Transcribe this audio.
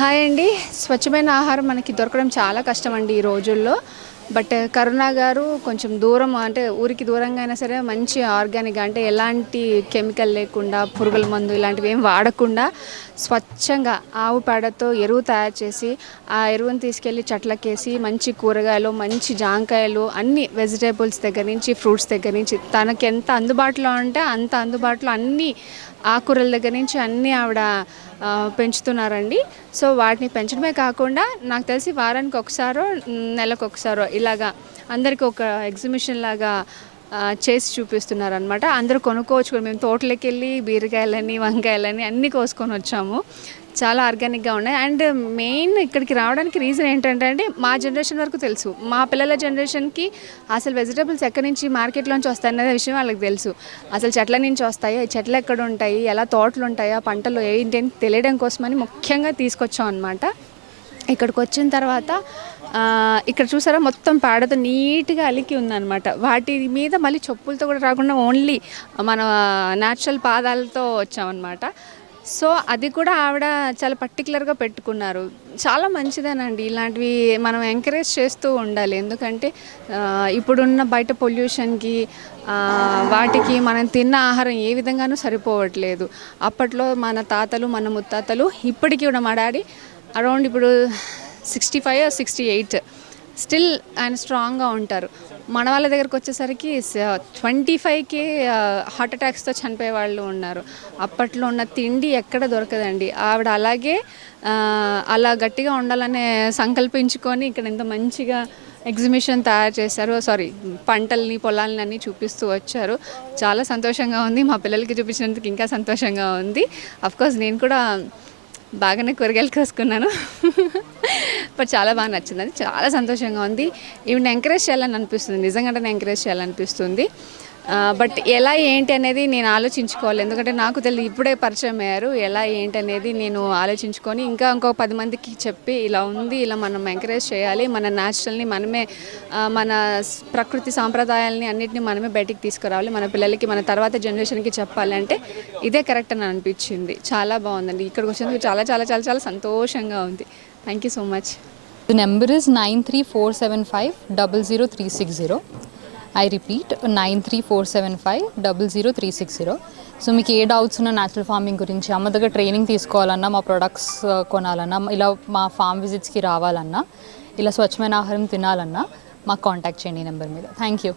Hi అండి. స్వచ్ఛమైన ఆహారం మనకి దొరకడం చాలా కష్టం అండి ఈ రోజుల్లో. బట్ కరుణ గారు కొంచెం దూరం అంటే ఊరికి దూరంగా అయినా సరే మంచి ఆర్గానిక్ అంటే ఎలాంటి కెమికల్ లేకుండా పురుగుల మందు ఇలాంటివి ఏం వాడకుండా స్వచ్ఛంగా ఆవు పేడతో ఎరువు తయారు చేసి ఆ ఎరువుని తీసుకెళ్ళి చెట్లకేసి మంచి కూరగాయలు మంచి జాంకాయలు అన్ని వెజిటేబుల్స్ దగ్గర నుంచి ఫ్రూట్స్ దగ్గర నుంచి తనకి ఎంత అందుబాటులో ఉంటే అంత అందుబాటులో అన్ని ఆకుకూరల దగ్గర నుంచి అన్నీ ఆవిడ పెంచుతున్నారండి. సో వాటిని పెంచడమే కాకుండా నాకు తెలిసి వారానికి ఒకసారో నెలకు ఒకసారో ఇలాగా అందరికీ ఒక ఎగ్జిబిషన్ లాగా చేసి చూపిస్తున్నారనమాట. అందరూ కొనుక్కోవచ్చు కూడా. మేము తోటలోకి వెళ్ళి బీరకాయలని వంకాయలని అన్నీ కోసుకొని వచ్చాము. చాలా ఆర్గానిక్గా ఉన్నాయి. అండ్ మెయిన్ ఇక్కడికి రావడానికి రీజన్ ఏంటంటే అండి, మా జనరేషన్ వరకు తెలుసు, మా పిల్లల జనరేషన్కి అసలు వెజిటేబుల్స్ ఎక్కడి నుంచి మార్కెట్లోంచి వస్తాయి అనే విషయం వాళ్ళకి తెలుసు. అసలు చెట్ల నుంచి వస్తాయి, చెట్లు ఎక్కడ ఉంటాయి, ఎలా తోటలు ఉంటాయా, పంటలు ఏంటి అని తెలియడం కోసమని ముఖ్యంగా తీసుకొచ్చాం అనమాట. ఇక్కడికి వచ్చిన తర్వాత ఇక్కడ చూసారా మొత్తం పేడతో నీట్గా అలికి ఉందన్నమాట. వాటి మీద మళ్ళీ చెప్పులతో కూడా రాకుండా ఓన్లీ మన న్యాచురల్ పాదాలతో వచ్చామన్నమాట. సో అది కూడా ఆవిడ చాలా పర్టికులర్గా పెట్టుకున్నారు. చాలా మంచిదేనండి. ఇలాంటివి మనం ఎంకరేజ్ చేస్తూ ఉండాలి. ఎందుకంటే ఇప్పుడున్న బయట పొల్యూషన్కి వాటికి మనం తిన్న ఆహారం ఏ విధంగానూ సరిపోవట్లేదు. అప్పట్లో మన తాతలు మన ముత్తాతలు ఇప్పటికీ కూడా మా డాడీ అరౌండ్ ఇప్పుడు 65 or 68 స్టిల్ ఆయన స్ట్రాంగ్గా ఉంటారు. మన వాళ్ళ దగ్గరకు వచ్చేసరికి 25కే హార్ట్ అటాక్స్తో చనిపోయే వాళ్ళు ఉన్నారు. అప్పట్లో ఉన్న తిండి ఎక్కడ దొరకదండి. ఆవిడ అలాగే అలా గట్టిగా ఉండాలనే సంకల్పించుకొని ఇక్కడ ఎంత మంచిగా ఎగ్జిబిషన్ తయారు చేశారు. పంటల్ని పొలాలని అన్నీ చూపిస్తూ వచ్చారు. చాలా సంతోషంగా ఉంది. మా పిల్లలకి చూపించినందుకు ఇంకా సంతోషంగా ఉంది. అఫ్కోర్స్ నేను కూడా బాగానే కూరగాయలు కోసుకున్నాను. బట్ చాలా బాగా నచ్చింది. చాలా సంతోషంగా ఉంది. ఈవిని ఎంకరేజ్ చేయాలని అనిపిస్తుంది. నిజంగానే ఎంకరేజ్ చేయాలనిపిస్తుంది. బట్ ఎలా ఏంటి అనేది నేను ఆలోచించుకోవాలి. ఎందుకంటే నాకు తెలియదు, ఇప్పుడే పరిచయం అయ్యారు. ఎలా ఏంటి అనేది నేను ఆలోచించుకొని ఇంకో 10 మందికి చెప్పి ఇలా ఉంది, ఇలా మనం ఎంకరేజ్ చేయాలి, మన న్యాచురల్ని మనమే మన ప్రకృతి సాంప్రదాయాలని అన్నింటినీ మనమే బయటికి తీసుకురావాలి, మన పిల్లలకి మన తర్వాత జనరేషన్కి చెప్పాలి అంటే ఇదే కరెక్ట్ అని అనిపించింది. చాలా బాగుందండి. ఇక్కడికి వచ్చినందుకు చాలా చాలా చాలా చాలా సంతోషంగా ఉంది. Thank you so much. The number is 93475 00360. I repeat 93475 00360. So మీకు ఏ డౌట్స్ ఉన్నా న్యాచురల్ ఫార్మింగ్ గురించి, అమ్మ దగ్గర ట్రైనింగ్ తీసుకోవాలన్నా, మా ప్రొడక్ట్స్ కొనాలన్నా, ఇలా మా ఫామ్ విజిట్స్కి రావాలన్నా, ఇలా స్వచ్ఛమైన ఆహారం తినాలన్నా మాకు కాంటాక్ట్ చేయండి ఈ నెంబర్ మీద. Thank you.